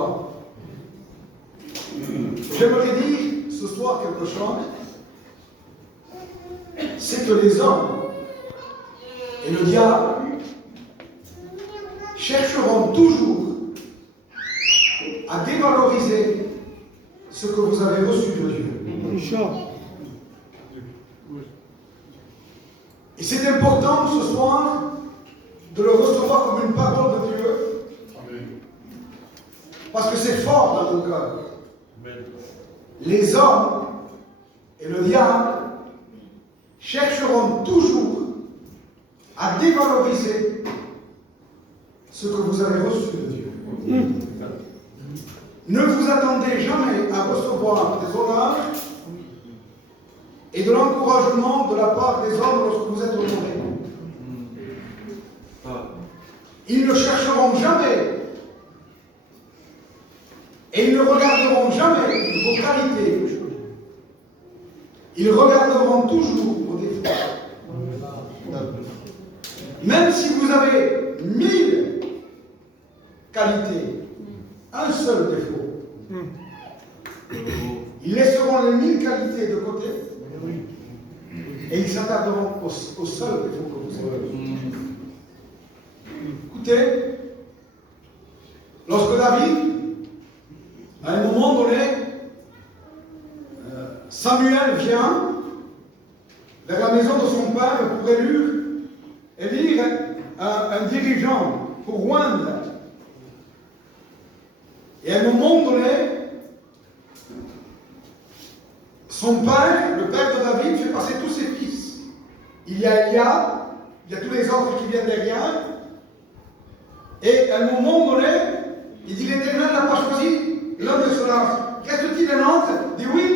toi. J'aimerais dire ce soir quelque chose, c'est que les hommes et le diable chercheront toujours à dévaloriser ce que vous avez reçu de Dieu. Et c'est important ce soir de le recevoir comme une parole de Dieu, parce que c'est fort dans ton cœur. Les hommes et le diable chercheront toujours à dévaloriser ce que vous avez reçu de Dieu. Ne vous attendez jamais à recevoir des honneurs et de l'encouragement de la part des hommes lorsque vous êtes honoré. Ils ne chercheront jamais et ils ne regarderont jamais vos qualités. Ils regarderont toujours vos défauts. Même si vous avez 1000 qualités, un seul défaut, ils laisseront les 1000 qualités de côté et ils s'attarderont au seul défaut que vous avez. Écoutez, lorsque David, à un moment donné, Samuel vient vers la maison de son père pour élire un dirigeant pour oindre. Et à un moment donné, son père, le père de David, fait passer tous ses fils. Il y a Eliab, il y a tous les autres qui viennent derrière. Et à un moment donné, il dit l'Éternel n'a pas choisi l'un de ceux-là. Reste-t-il un autre? Il dit oui.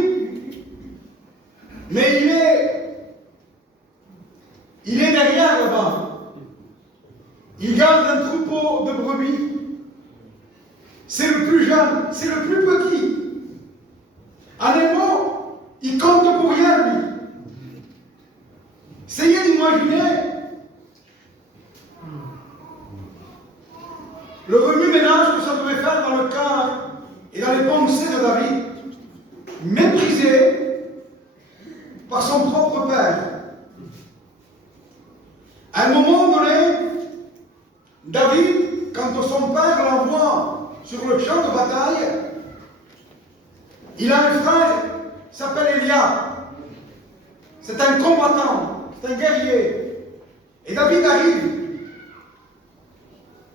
Mais il est derrière là-bas. Il garde un troupeau de brebis. C'est le plus jeune, c'est le plus petit. En un mot, il compte pour rien, lui. Essayez d'imaginer le remue-ménage que ça devait faire dans le cœur et dans les pensées de David, méprisé par son propre père. À un moment donné, David, quand son père l'envoie sur le champ de bataille, il a un frère qui s'appelle Eliab. C'est un combattant, c'est un guerrier. Et David arrive.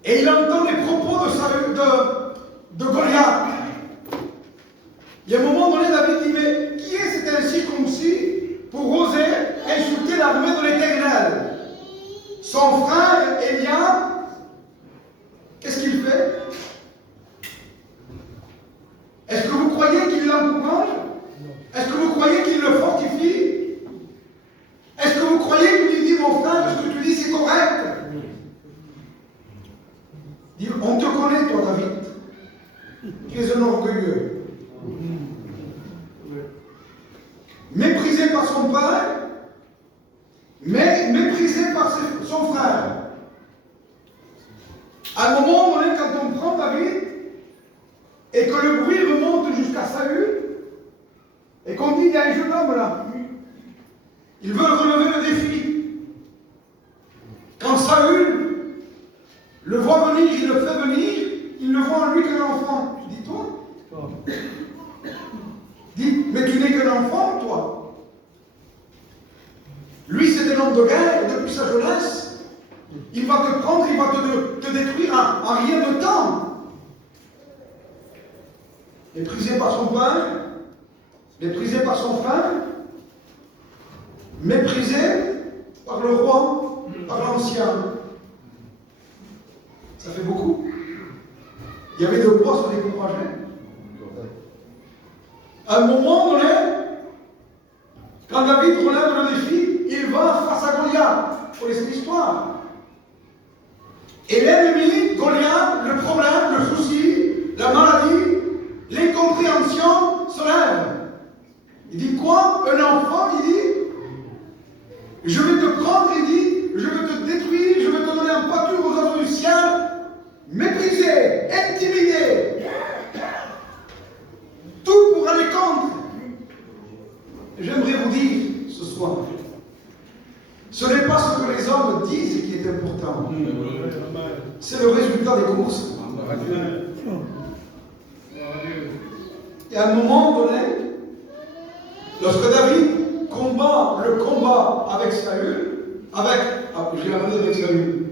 Et il entend les propos de Goliath. Il y a un moment donné, David dit, mais qui est cet incirconcis pour oser insulter l'armée de l'Éternel? Son frère Eliab, qu'est-ce qu'il fait? Est-ce que vous croyez qu'il l'encourage? Est-ce que vous croyez qu'il le fortifie? Est-ce que vous croyez qu'il lui dit, mon frère, ce que tu dis c'est correct? On te connaît, toi, David. Tu es un orgueilleux. Méprisé par son père, mais méprisé par son frère. À un moment donné, quand on prend David, et que le bruit remonte jusqu'à Saül, et qu'on dit, il y a un jeune homme là, il veut relever le défi. Quand Saül le voit venir, il le fait venir, il ne voit en lui qu'un enfant. Je dis, toi? Dis, mais tu n'es qu'un enfant, toi. Lui, c'est un homme de guerre depuis sa jeunesse. Il va te prendre, il va te détruire en rien de temps. Méprisé par son père, méprisé par son frère, méprisé par le roi, par l'ancien. Ça fait beaucoup. Il y avait de quoi se décourager. À un moment donné, quand David relève le défi, il va face à Goliath. Vous connaissez l'histoire. Et l'ennemi, Goliath, le problème, le souci, la maladie, l'incompréhension se lève. Il dit quoi? Un enfant, il dit, je vais te prendre, il dit, je vais te détruire, je vais te donner un pâture aux oiseaux du ciel, méprisé, intimidé. résultat des courses. Et à un moment donné, lorsque David combat le combat avec Saül, j'ai la manière avec Saül,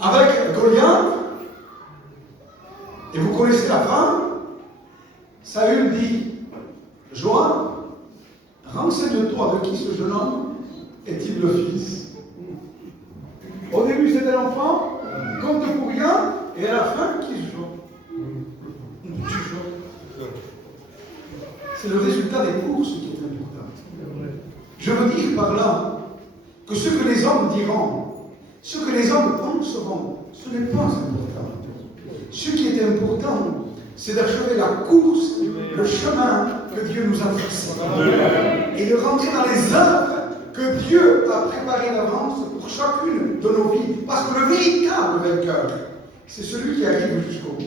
avec Goliath, et vous connaissez la fin, Saül dit, Joab, renseigne-toi de qui ce jeune homme est-il le fils. Au début c'était l'enfant, compte pour rien, et à la fin, qui se joue. C'est le résultat des courses qui est important. Je veux dire par là que ce que les hommes diront, ce que les hommes penseront, ce n'est pas important. Ce qui est important, c'est d'achever la course, le chemin que Dieu nous a tracé. Et de rentrer dans les œuvres que Dieu a préparées d'avance pour chacune de nos vies. Parce que le véritable vainqueur, c'est celui qui arrive jusqu'au bout.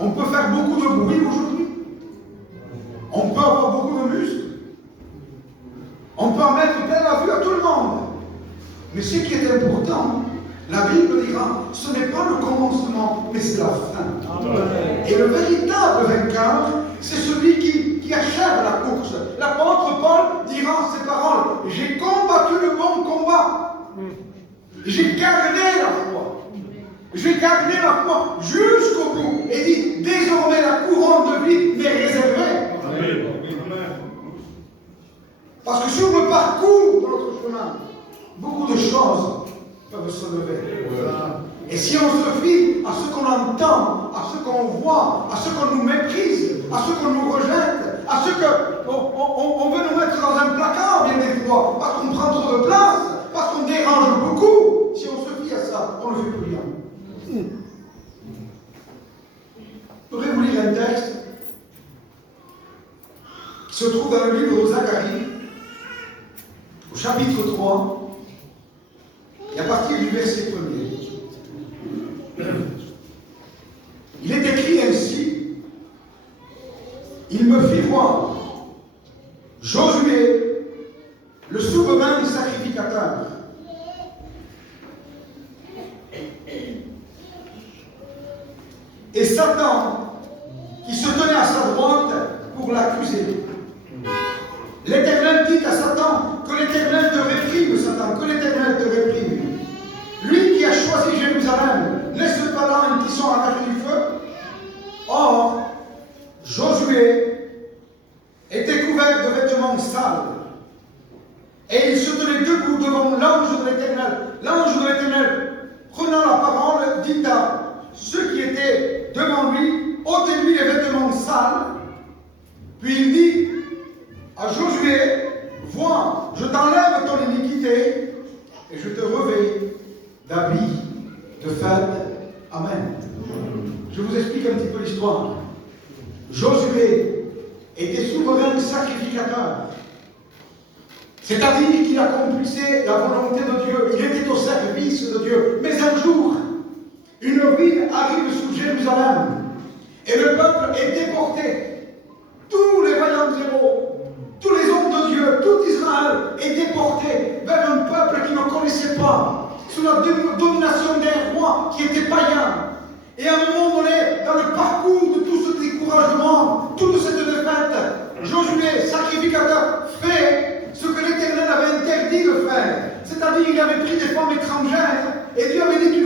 On peut faire beaucoup de bruit aujourd'hui. On peut avoir beaucoup de muscles. On peut en mettre plein la vue à tout le monde. Mais ce qui est important, la Bible dira, ce n'est pas le commencement, mais c'est la fin. Amen. Et le véritable vainqueur, c'est celui qui achève la course. L'apôtre Paul dira en ces paroles, j'ai combattu le bon combat. J'ai gardé la foi. J'ai gardé la foi jusqu'au bout. Et dit, désormais la couronne de vie m'est réservée. Amen. Parce que sur le parcours de notre chemin, beaucoup de choses peuvent se lever. Et si on se fie à ce qu'on entend, à ce qu'on voit, à ce qu'on nous méprise, à ce qu'on nous rejette, à ce qu'on veut nous mettre dans un placard bien des fois, parce qu'on prend trop de place, parce qu'on dérange beaucoup, si on se fie à ça, on ne fait plus rien. Je voudrais vous lire un texte qui se trouve dans le livre de Zacharie, au chapitre 3, et à partir du verset 1er. Il est écrit ainsi, il me fit voir Josué, le souverain sacrificateur. Et Satan, qui se tenait à sa droite pour l'accuser. L'Éternel dit à Satan, que l'Éternel te réprime, Satan, que l'Éternel te réprime. Lui qui a choisi Jérusalem, n'est-ce pas là un tisson à l'arracher du feu? Or, Josué était couvert de vêtements sales, et il se tenait debout devant l'ange de l'Éternel. L'ange de l'Éternel, prenant la parole, dit à ceux qui étaient devant lui, ôtez-lui les vêtements sales. Puis il dit à Josué, vois, je t'enlève ton iniquité et je te revêts d'habits de fête. Amen. Je vous explique un petit peu l'histoire. Josué était souverain sacrificateur. C'est-à-dire qu'il accomplissait la volonté de Dieu. Il était au service de Dieu. Mais un jour, une ville arrive sous Jérusalem et le peuple est déporté. Tous les vaillants héros, tous les hommes de Dieu, tout Israël est déporté vers un peuple qui ne connaissait pas, sous la domination d'un roi qui était païen. Et à un moment donné, dans le parcours de tout ce découragement, toute cette défaite, Josué, sacrificateur, fait ce que l'Éternel avait interdit de faire. C'est-à-dire qu'il avait pris des femmes étrangères, et Dieu avait dit,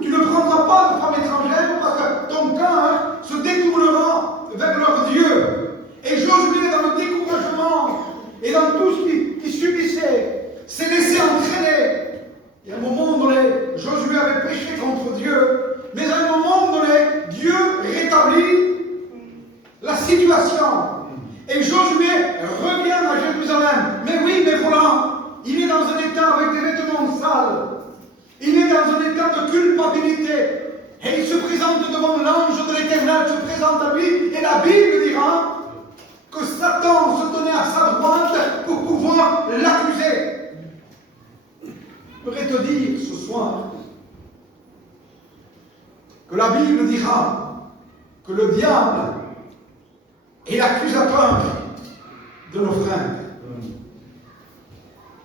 tu ne prendras pas de femmes étrangères, parce que ton cœur se détournera vers leur Dieu. Et Josué, dans le découragement et dans tout ce qu'il subissait, s'est laissé entraîner. Et à un moment donné, Josué avait péché contre Dieu, mais à un moment donné, Dieu rétablit la situation. Et Josué revient à Jérusalem. Mais oui, mais voilà, il est dans un état avec des vêtements sales. Il est dans un état de culpabilité. Et il se présente devant l'ange de l'Éternel, se présente à lui, et la Bible dira que Satan se tenait à sa droite pour pouvoir l'accuser. Je voudrais te dire ce soir que la Bible dira que le diable est l'accusateur de nos frères.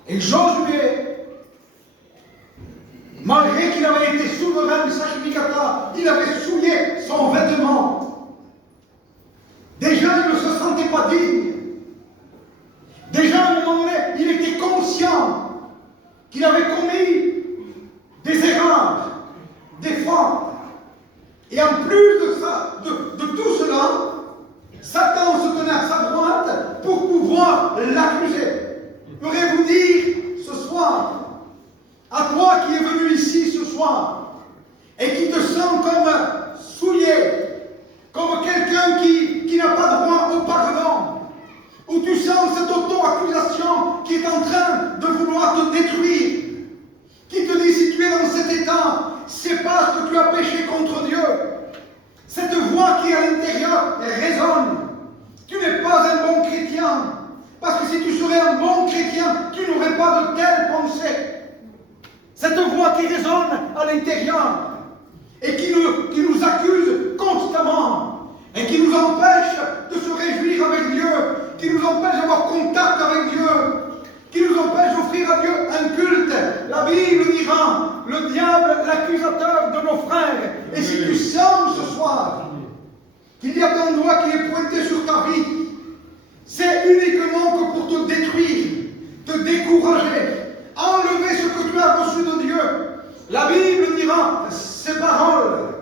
Et Josué Malgré qu'il avait été souverain sacrificateur, il avait souillé son vêtement. Déjà, il ne se sentait pas digne. Déjà, à un moment donné, il était conscient qu'il avait commis des erreurs, des fautes. Et en plus de ça, de tout cela, Satan se tenait à sa droite pour pouvoir l'accuser. Pourrais-vous dire ce soir, à toi qui es venu ici ce soir, et qui te sens comme souillé, comme quelqu'un qui n'a pas droit au pardon, où tu sens cette auto-accusation qui est en train de vouloir te détruire, qui te dit si tu es dans cet état, c'est parce que tu as péché contre Dieu. Cette voix qui est à l'intérieur résonne. Tu n'es pas un bon chrétien. Parce que si tu serais un bon chrétien, tu n'aurais pas de telles pensées. Cette voix qui résonne à l'intérieur et qui nous accuse constamment et qui nous empêche de se réjouir avec Dieu, qui nous empêche d'avoir contact avec Dieu, qui nous empêche d'offrir à Dieu un culte. La Bible dira, le diable, l'accusateur de nos frères. Et si tu sens ce soir qu'il y a un doigt qui est pointé sur ta vie, c'est uniquement que pour te détruire, te décourager, enlever ce que tu as reçu de Dieu. La Bible dira ces paroles.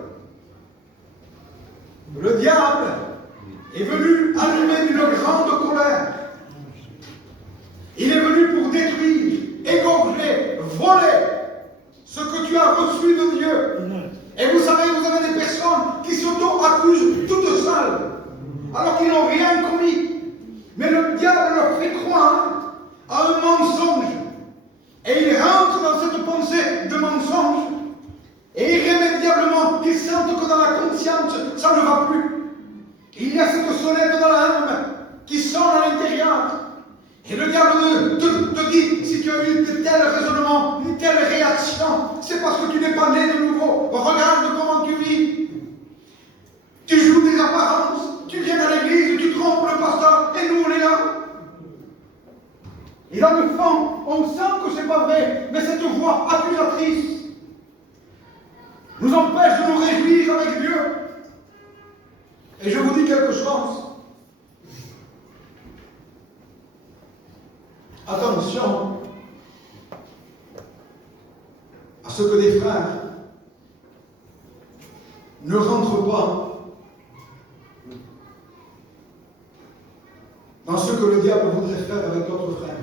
Le diable est venu allumer d'une grande colère. Il est venu pour détruire, égorger, voler ce que tu as reçu de Dieu. Et vous savez, vous avez des personnes qui s'auto-accusent toutes seules, alors qu'ils n'ont rien commis. Mais le diable leur fait croire à un mensonge. Et ils rentrent dans cette pensée de mensonge. Et irrémédiablement, ils sentent que dans la conscience, ça ne va plus. Il y a cette sonnette dans l'âme qui sonne à l'intérieur. Et le diable te dit, si tu as eu de tels raisonnements, une telle réaction, c'est parce que tu n'es pas né de nouveau. Regarde comment tu vis. Tu joues des apparences, tu viens à l'église, tu trompes le pasteur, et nous on est là. Et dans le fond, on sent que c'est pas vrai, mais cette voix accusatrice nous empêche de nous réjouir avec Dieu. Et je vous dis quelque chose. Attention à ce que des frères ne rentrent pas dans ce que le diable voudrait faire avec d'autres frères.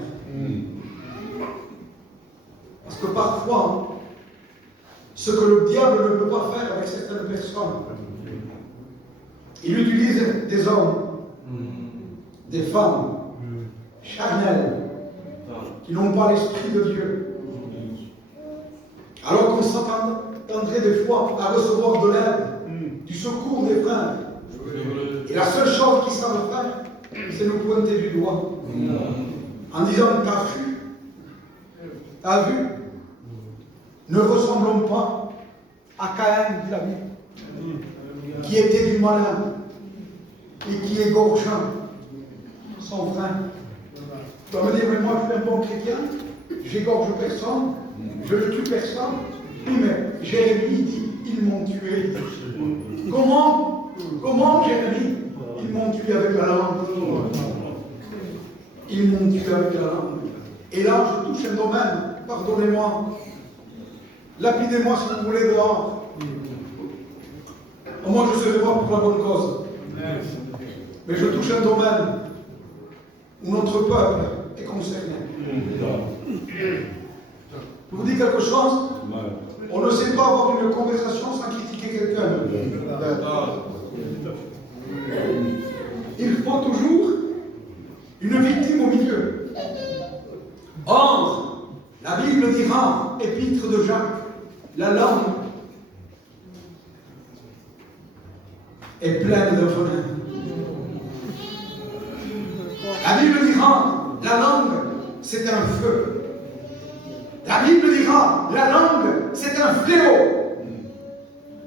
Parce que parfois, ce que le diable ne peut pas faire avec certaines personnes, il utilise des hommes, des femmes charnelles, qui n'ont pas l'esprit de Dieu. Alors qu'on s'attendrait des fois à recevoir de l'aide, du secours des frères. Et la seule chose qu'ils savent faire, c'est nous pointer du doigt. En disant, t'as vu, ne ressemblons pas à Caïn, dit la Bible, qui était du malin et qui égorgeait son frère. Tu vas me dire, mais moi je suis un bon chrétien, j'égorge personne, je ne tue personne. Oui, mais Jérémie dit, ils m'ont tué. Comment Jérémie? Ils m'ont tué avec la langue. Ils m'ont tué avec la langue. Et là, je touche un domaine, pardonnez-moi. Lapidez-moi si vous voulez dehors. Moi, je serai pas pour la bonne cause. Mais je touche un domaine où notre peuple est concerné. Je vous dis quelque chose? On ne sait pas avoir une conversation sans critiquer quelqu'un. Il faut toujours une victime au milieu. Or, la Bible dira, épître de Jacques, la langue est pleine de venin. La Bible dira, la langue, c'est un feu. La Bible dira, la langue, c'est un fléau.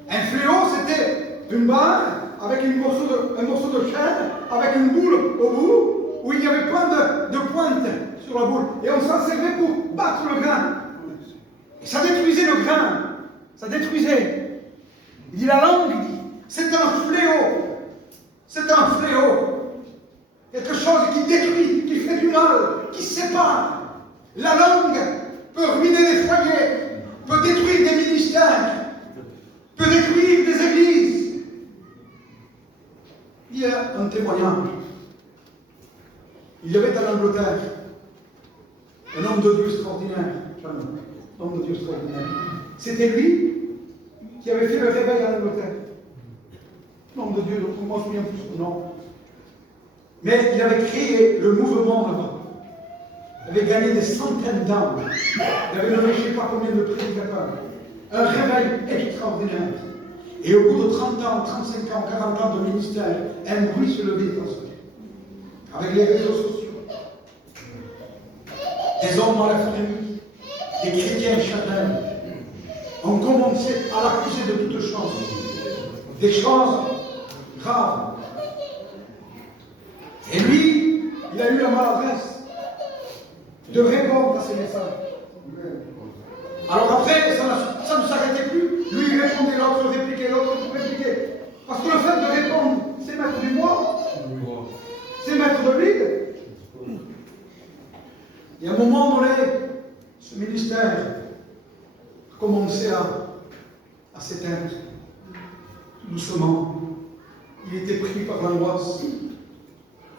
Un fléau, c'était une barre avec un morceau de chaîne, avec une boule au bout, où il y avait plein de pointes sur la boule. Et on s'en servait pour battre le grain. Et ça détruisait le grain. Ça détruisait. Il dit la langue, il dit, c'est un fléau. C'est un fléau. Quelque chose qui détruit, qui fait du mal, qui sépare. La langue peut ruiner des foyers, peut détruire des ministères, peut détruire des églises. Il y a un témoignage. Il y avait en Angleterre un homme de Dieu extraordinaire. Un homme de Dieu extraordinaire. C'était lui qui avait fait le réveil en Angleterre. Un homme de Dieu, donc on m'en souvient plus son nom. Mais il avait créé le mouvement là-bas. Il avait gagné des centaines d'âmes. Il avait nommé je ne sais pas combien de prédicateurs. Un réveil extraordinaire. Et au bout de 30 ans, 35 ans, 40 ans de ministère, un bruit se levait dans ce pays. Avec les réseaux sociaux. Des hommes dans la famille, des chrétiens charnels, ont commencé à l'accuser de toutes choses. Des choses graves. Et lui, il a eu la maladresse de répondre à ces messages. Alors après, ça ne s'arrêtait plus. Lui, il répondait, l'autre répliquait, l'autre répliquait. Parce que le fait de répondre, c'est mettre du bois, c'est mettre de l'huile. Et à un moment donné, ce ministère a commencé à s'éteindre, tout doucement. Il était pris par l'angoisse,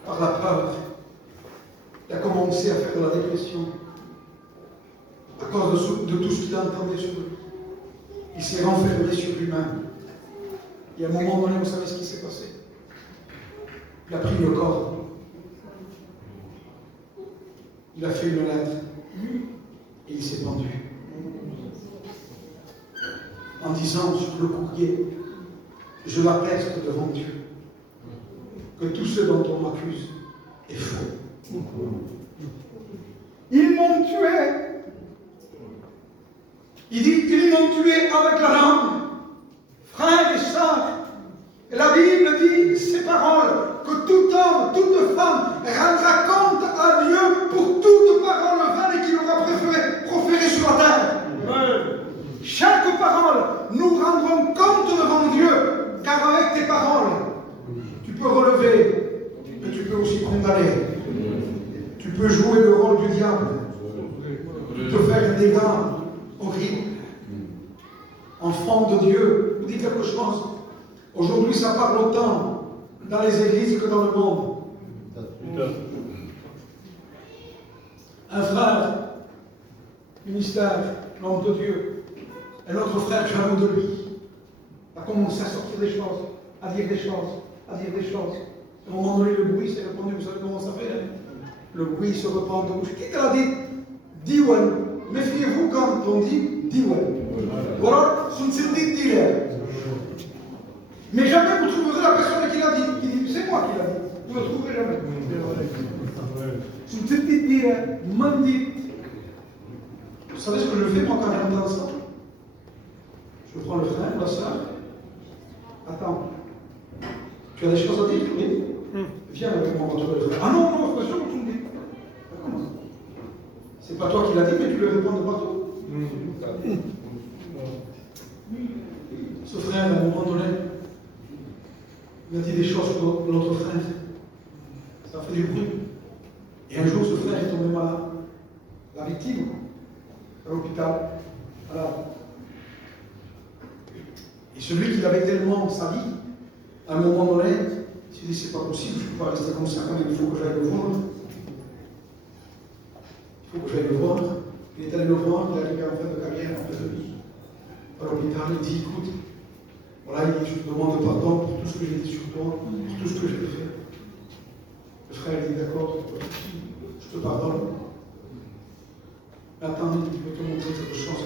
par la peur. Il a commencé à faire de la dépression à cause de tout ce qu'il entendait sur lui. Il s'est renfermé sur lui-même. Et à un moment donné, vous savez ce qui s'est passé? Il a pris le corps. Il a fait une lettre. Et il s'est pendu. En disant sur le courrier, je l'atteste devant Dieu, que tout ce dont on m'accuse est faux. Ils m'ont tué. Il dit, ils m'ont tué avec la langue. Frères et sœurs, la Bible dit ces paroles, que tout homme, toute femme rendra compte à Dieu pour toute parole vaine qu'il aura proférée sur la terre. Chaque parole, nous rendrons compte devant Dieu, car avec tes paroles, tu peux relever, mais tu peux aussi condamner. Tu peux jouer le rôle du diable. Tu peux faire des dégâts horribles. Enfant de Dieu, vous dites quelque chose. Aujourd'hui, ça parle autant dans les églises que dans le monde. Un frère, ministère, l'homme de Dieu, un autre frère jaloux de lui, a commencé à sortir des choses, à dire des choses, à dire des choses. À un moment donné, le bruit s'est répandu, vous savez comment ça fait, hein? Le bruit se répand de bouche. Qui t'a dit Diwan? Méfiez-vous quand on dit Diwan. Voilà, ce ne c'est dit dire. Mais jamais vous trouverez la personne qui l'a dit. Qui dit, c'est moi qui l'a dit. Vous ne le trouverez jamais. Ce ne c'est dit dire, mandit. Vous savez ce que je fais moi quand j'entends ça? Je prends le frère, la soeur. Attends. Tu as des choses à dire? Oui. Viens avec moi, on va trouver le frère. Ah non, non, c'est sûr que tu me dis. Comment? C'est pas toi qui l'as dit, mais tu le réponds de partout. Ce frère, à un moment donné, il a dit des choses sur l'autre frère. Ça a fait du bruit. Et un jour, ce frère est tombé malade. La victime, à l'hôpital. Voilà. Et celui qui l'avait tellement sali, à un moment donné, il s'est dit, c'est pas possible, je ne peux pas rester comme ça, il faut que j'aille le voir. Il faut que j'aille le voir. Il est allé le voir, il est arrivé en fin de carrière, en fin de vie. À l'hôpital, il dit, écoute, voilà, il dit, je te demande pardon pour tout ce que j'ai dit sur toi, pour tout ce que j'ai fait. Le frère dit, d'accord, je te pardonne. Attends, il veut te montrer quelque chose.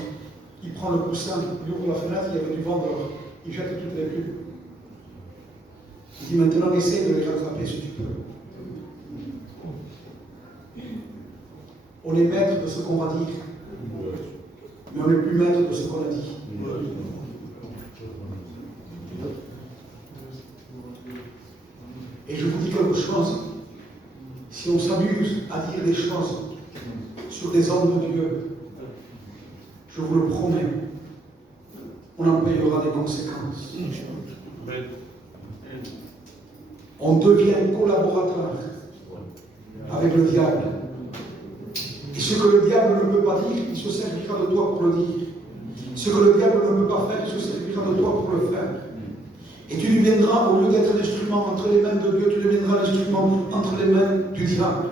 Il prend le coussin, il ouvre la fenêtre, il y avait du vent dehors. Il jette toutes les plumes. Il dit, maintenant, essaye de les rattraper si tu peux. On est maître de ce qu'on va dire, mais on n'est plus maître de ce qu'on a dit. Et je vous dis quelque chose, si on s'amuse à dire des choses sur des hommes de Dieu, je vous le promets, on en payera des conséquences. On devient collaborateur avec le diable. Et ce que le diable ne peut pas dire, il se servira de toi pour le dire. Ce que le diable ne peut pas faire, il se servira de toi pour le faire. Et tu deviendras, au lieu d'être un instrument entre les mains de Dieu, tu deviendras l'instrument entre les mains du diable.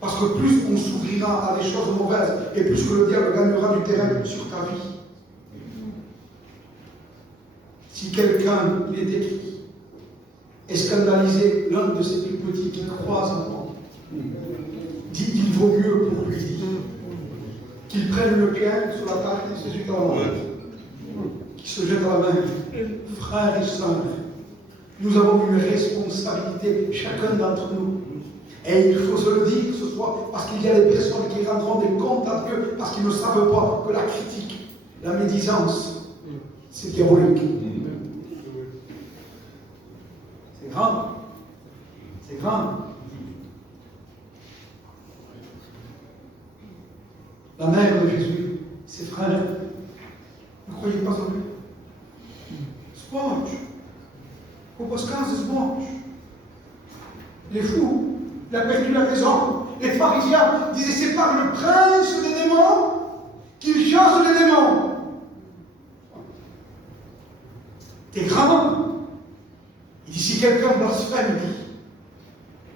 Parce que plus on s'ouvrira à des choses mauvaises, et plus que le diable gagnera du terrain sur ta vie. Si quelqu'un, il est écrit, est scandalisé, l'un de ces plus petits qui croisent en moi, dit il vaut mieux pour lui qu'il prenne le pierre sur la table et se jette dans la main. Qui se jette à la main. Frères et sœurs, nous avons une responsabilité, chacun d'entre nous. Et il faut se le dire ce soir, parce qu'il y a des personnes qui rendront des comptes à Dieu, parce qu'ils ne savent pas que la critique, la médisance, c'est diabolique. C'est grave. C'est grave. La mère de Jésus, ses frères, ne croyez pas en lui. Sboccio. Au Pascal, sboccio. Les fous, il a perdu la raison. Les pharisiens disaient c'est par le prince des démons qu'il chasse les démons. T'es grave. Il dit si quelqu'un blasphème, il dit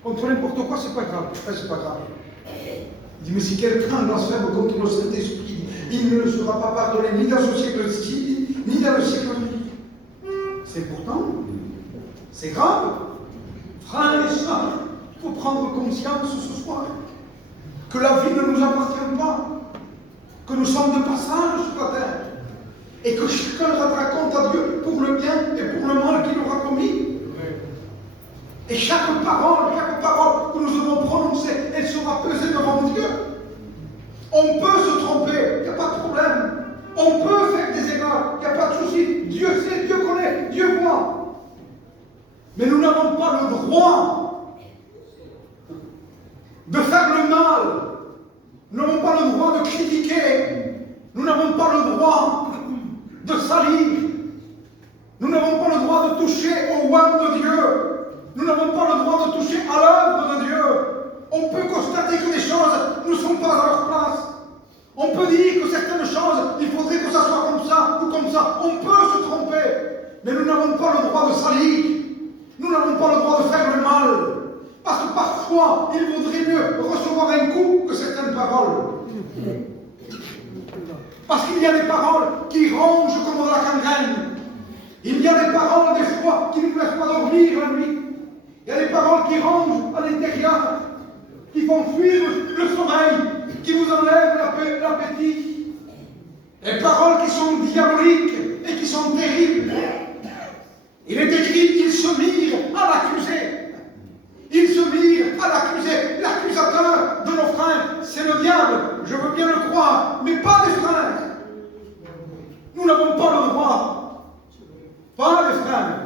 contre n'importe quoi, c'est pas grave. C'est pas grave. Il dit mais si quelqu'un blasphème contre le Saint-Esprit, il ne le sera pas pardonné ni dans ce siècle-ci, ni dans le siècle venu. C'est pourtant, c'est grave. Frères et sœurs, il faut prendre conscience ce soir que la vie ne nous appartient pas, que nous sommes de passage sur la terre, et que chacun rendra compte à Dieu pour le bien et pour le mal qu'il aura commis. Et chaque parole que nous aurons prononcée, elle sera pesée devant Dieu. On peut se tromper, il n'y a pas de problème. On peut faire des erreurs, il n'y a pas de souci. Dieu sait, Dieu connaît, Dieu voit. Mais nous n'avons pas le droit de faire le mal. Nous n'avons pas le droit de critiquer. Nous n'avons pas le droit de salir. Nous n'avons pas le droit de toucher au oint de Dieu. Nous n'avons pas le droit de toucher à l'œuvre de Dieu. On peut constater que les choses ne sont pas à leur place. On peut dire que certaines choses, il faudrait que ça soit comme ça ou comme ça. On peut se tromper. Mais nous n'avons pas le droit de salir. Nous n'avons pas le droit de faire le mal. Parce que parfois, il vaudrait mieux recevoir un coup que certaines paroles. Parce qu'il y a des paroles qui rongent comme de la gangrène. Il y a des paroles, des fois, qui ne nous laissent pas dormir la nuit. Il y a des paroles qui rongent à l'intérieur, qui font fuir le sommeil, qui vous enlèvent l'appétit. Des paroles qui sont diaboliques et qui sont terribles. Il est écrit, ils se mirent à l'accuser. Ils se mirent à l'accuser. L'accusateur de nos frères, c'est le diable. Je veux bien le croire, mais pas les frères. Nous n'avons pas le droit. Pas les frères.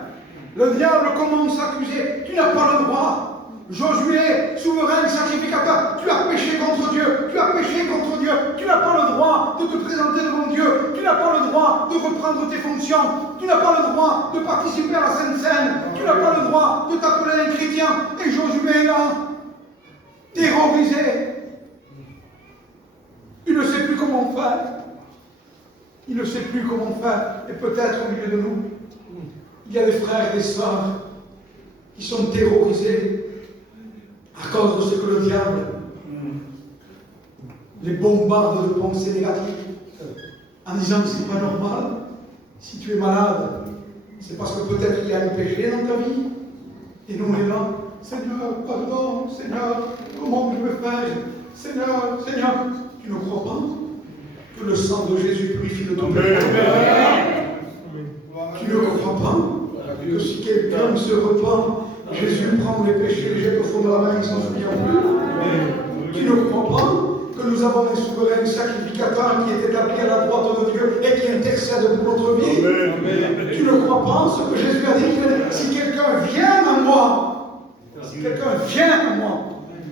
Le diable commence à accuser. Tu n'as pas le droit. Josué, souverain sacrificateur, tu as péché contre Dieu. Tu as péché contre Dieu. Tu n'as pas le droit de te présenter devant Dieu. Tu n'as pas le droit de reprendre tes fonctions. Tu n'as pas le droit de participer à la Sainte Seine. Tu n'as pas le droit de t'appeler un chrétien. Et Josué est là, terrorisé. Il ne sait plus comment faire. Il ne sait plus comment faire. Et peut-être au milieu de nous, il y a des frères et des sœurs qui sont terrorisés à cause de ce que le diable les bombarde de pensées négatives en disant que c'est pas normal. Si tu es malade, c'est parce que peut-être il y a un péché dans ta vie. Et nous on est là, Seigneur, pardon, Seigneur, comment je vais faire? Seigneur, Seigneur, tu ne crois pas que le sang de Jésus purifie de ton péché? Tu ne crois pas que si quelqu'un se repent, Jésus prend les péchés, les jette au fond de la mer, il s'en souvient plus? Tu ne crois pas que nous avons un souverain sacrificateur qui est établi à la droite de Dieu et qui intercède pour notre vie? Tu ne crois pas ce que Jésus a dit? Si quelqu'un vient à moi, si quelqu'un vient à moi,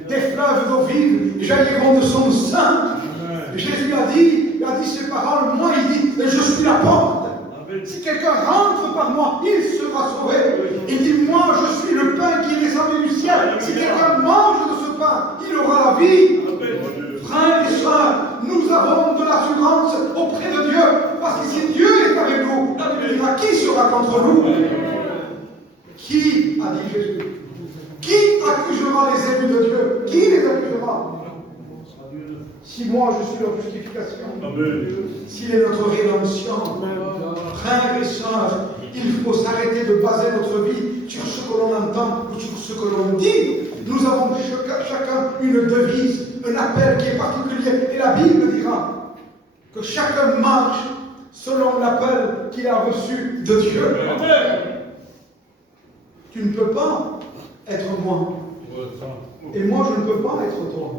des fleuves d'eau vive jailliront de son sein. Jésus a dit a dit ces paroles, moi, il dit, je suis la porte. Si quelqu'un rentre par moi, il sera sauvé. Il dit, moi, je suis le pain qui est descendu du ciel. Si quelqu'un mange de ce pain, il aura la vie. Frères et sœurs, nous avons de l'assurance auprès de Dieu. Parce que si Dieu est avec nous, la Bible dira, qui sera contre nous? Qui, a dit Jésus, qui accusera les élus de Dieu? Qui les accusera? Si moi je suis leur justification, s'il est notre rédemption, frères et sœurs, il faut s'arrêter de baser notre vie sur ce que l'on entend ou sur ce que l'on dit. Nous avons chacun une devise, un appel qui est particulier. Et la Bible dira que chacun marche selon l'appel qu'il a reçu de Dieu. Tu ne peux pas être moi. Et moi, je ne peux pas être toi.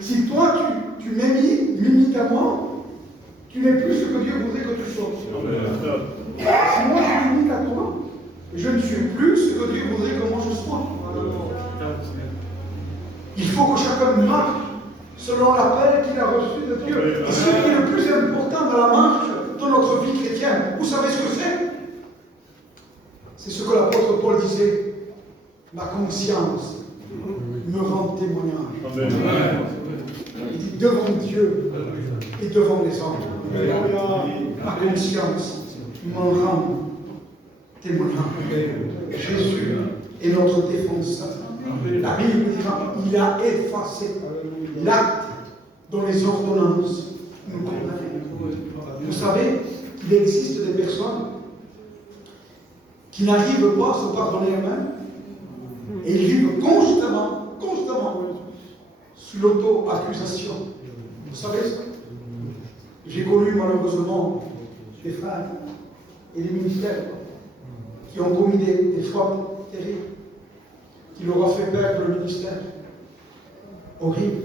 Si toi, tu m'imites à moi, tu n'es plus ce que Dieu voudrait que tu sois. Si moi, je m'imite à toi, je ne suis plus ce que Dieu voudrait que moi je sois. Il faut que chacun marche selon l'appel qu'il a reçu de Dieu. Et ce qui est le plus important dans la marche de notre vie chrétienne, vous savez ce que c'est? C'est ce que l'apôtre Paul disait. Ma conscience me rend témoignage. Il dit devant Dieu et devant les hommes. Ma conscience m'en rend témoignage. Jésus est notre défenseur. La Bible dira, il a effacé l'acte dont les ordonnances nous condamnaient. Vous savez qu'il existe des personnes qui n'arrivent pas à se pardonner eux-mêmes et ils vivent constamment sous l'auto-accusation. Vous savez ça? J'ai connu malheureusement des frères et des ministères qui ont commis des fautes terribles, qui leur ont fait perdre le ministère. Horrible.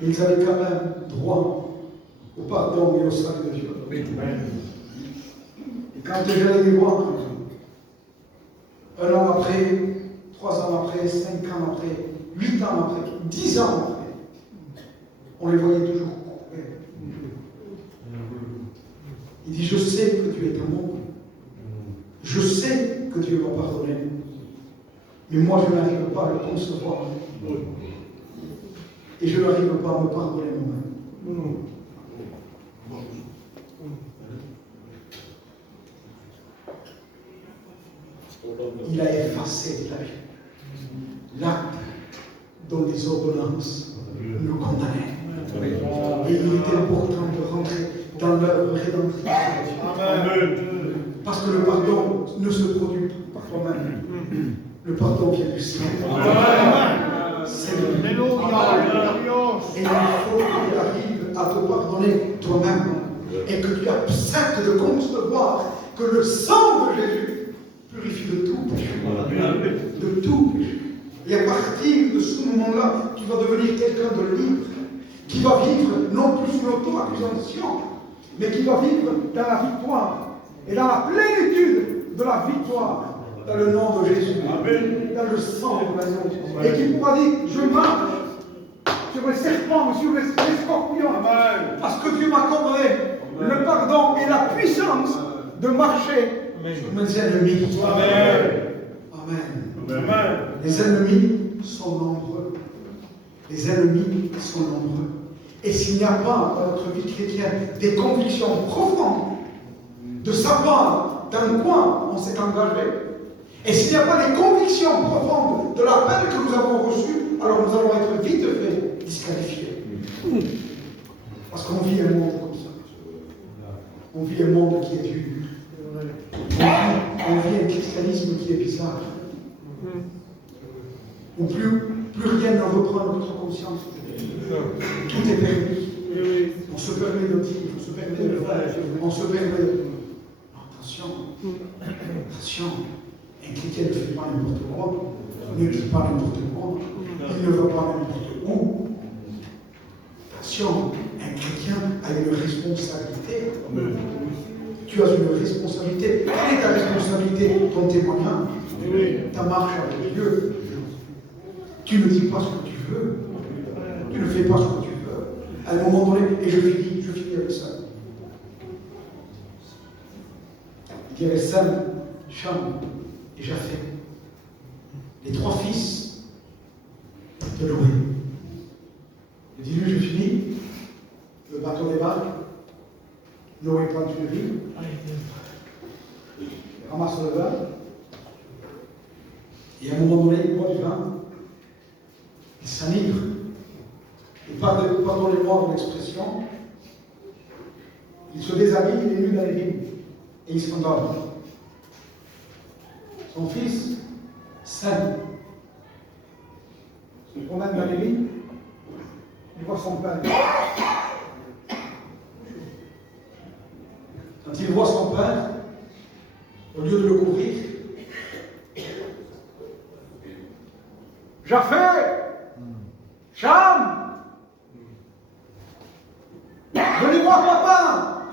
Mais ils avaient quand même droit au pardon et au salut de Dieu. Et quand j'allais les voir, 1 an après, 3 ans après, 5 ans après, 8 ans après, 10 ans après, on les voyait toujours. Il dit, je sais que tu es amour. Je sais que Dieu m'a pardonné. Mais moi, je n'arrive pas à le concevoir. Et je n'arrive pas à me pardonner moi-même. Il a effacé l'acte dont les ordonnances nous condamnaient. Et il est important de rentrer dans l'œuvre rédemptrice. Parce que le pardon ne se produit pas par toi-même. Le pardon vient du ciel. C'est le Et il faut que tu arrives à te pardonner toi-même. Et que tu acceptes de concevoir que le sang de Jésus purifie de tout péché. De tout péché. Et à partir de ce moment-là, tu vas devenir quelqu'un de libre, qui va vivre non plus une auto-accusation, mais qui va vivre dans la victoire et dans la plénitude de la victoire, dans le nom de Jésus, dans le sang de l'agneau, et qui pourra dire, je marche sur les serpents, sur les scorpions, parce que Dieu m'a accordé le pardon et la puissance de marcher sur mes ennemis. Amen. Les ennemis sont nombreux. Les ennemis sont nombreux. Et s'il n'y a pas dans notre vie chrétienne des convictions profondes de savoir dans quoi on s'est engagé, et s'il n'y a pas des convictions profondes de l'appel que nous avons reçu, alors nous allons être vite fait disqualifiés. Parce qu'on vit un monde comme ça. On vit un monde qui est dur. On vit un christianisme qui est bizarre. Où plus rien ne reprend notre conscience. Tout est permis. On se permet de dire, on se permet de faire, on se permet de... Attention, un chrétien ne fait pas n'importe quoi, ne dit pas n'importe quoi, il ne va pas n'importe où. Attention, un chrétien a une responsabilité. Tu as une responsabilité. Quelle est ta responsabilité? Ton témoignage, ta marche avec Dieu. Tu ne dis pas ce que tu veux. Tu ne fais pas ce que tu veux. À un moment donné, et je finis avec ça. Il y avait Sam, Cham et Japheth, les 3 fils de Noé. Le diluge je finis, le bateau débarque, Noé plante une ville, il ramasse le vin, et à un moment donné, il boit du vin, il s'enivre, et pardonnez-moi de l'expression, il se déshabille, il est nu dans les vignes, et il s'endort. Son fils, Sam, se promène dans les vignes, il voit son père. Quand il voit son père, au lieu de le couvrir, Japheth, Cham, venez voir papa.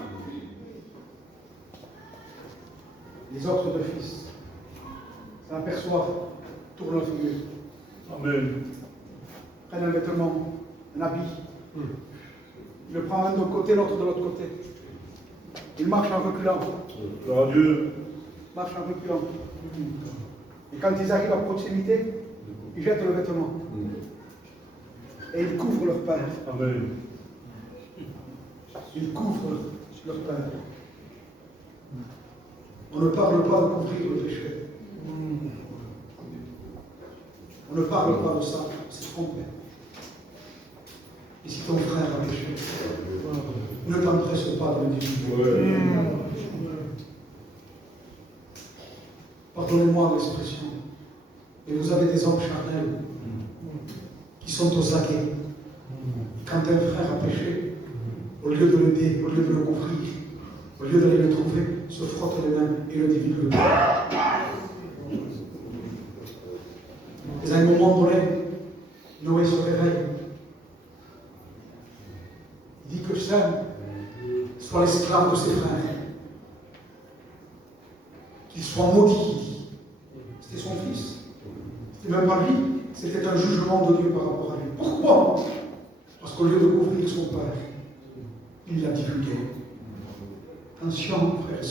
Les autres 2 fils s'aperçoivent, tournent leur figure. Amen. Prennent un vêtement, un habit. Il le prend l'un d'un côté, l'autre de l'autre côté. Il marche en reculant. Gloire à Dieu. Marche en reculant. Et quand ils arrivent à proximité, ils jettent le vêtement. Et ils couvrent leur père. Amen. Ils couvrent leur père. On ne parle pas de couvrir le péché. On ne parle pas de ça, c'est trompé. Et si ton frère a péché, ne t'empresse pas de le dire. Pardonnez-moi l'expression, mais vous avez des hommes charnels qui sont aux aguets. Quand un frère a péché, au lieu de l'aider, au lieu de le couvrir, au lieu d'aller le trouver, se frotte les mains et le divine. Mais à un moment donné, Noé se réveille. Il dit que Sam soit l'esclave de ses frères. Qu'il soit maudit. C'était son fils. C'était même pas lui. C'était un jugement de Dieu par rapport à lui. Pourquoi? Parce qu'au lieu de couvrir son père, il l'a divulgué. Attention, frère.